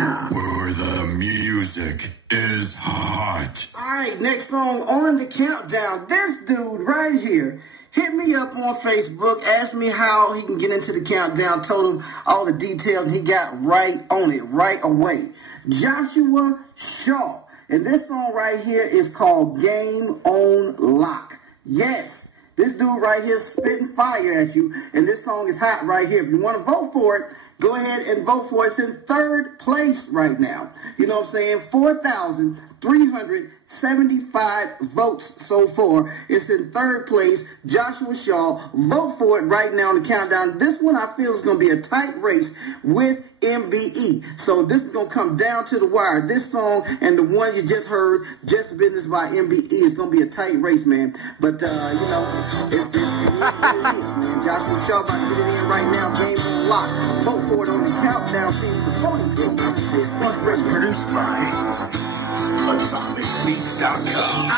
Where the music is hot. Alright, next song on the countdown. This dude right here hit me up on Facebook, asked me how he can get into the countdown, told him all the details, and he got right on it right away. Joshua Shaw. And this song right here is called Game on Lock. Yes, this dude right here is spitting fire at you, and this song is hot right here. If you want to vote for it, go ahead and vote for it. It's in third place right now. You know what I'm saying? 4,375 votes so far. It's in third place. Joshua Shaw. Vote for it right now on the countdown. This one I feel is going to be a tight race with MBE. So this is going to come down to the wire. This song and the one you just heard, Just Business by MBE, is going to be a tight race, man. But, you know, it is what it is, man. Joshua Shaw about to get it in right now. Game on Lock. Vote for it on the countdown. Please, the voting page is produced by AtomicBeats.com.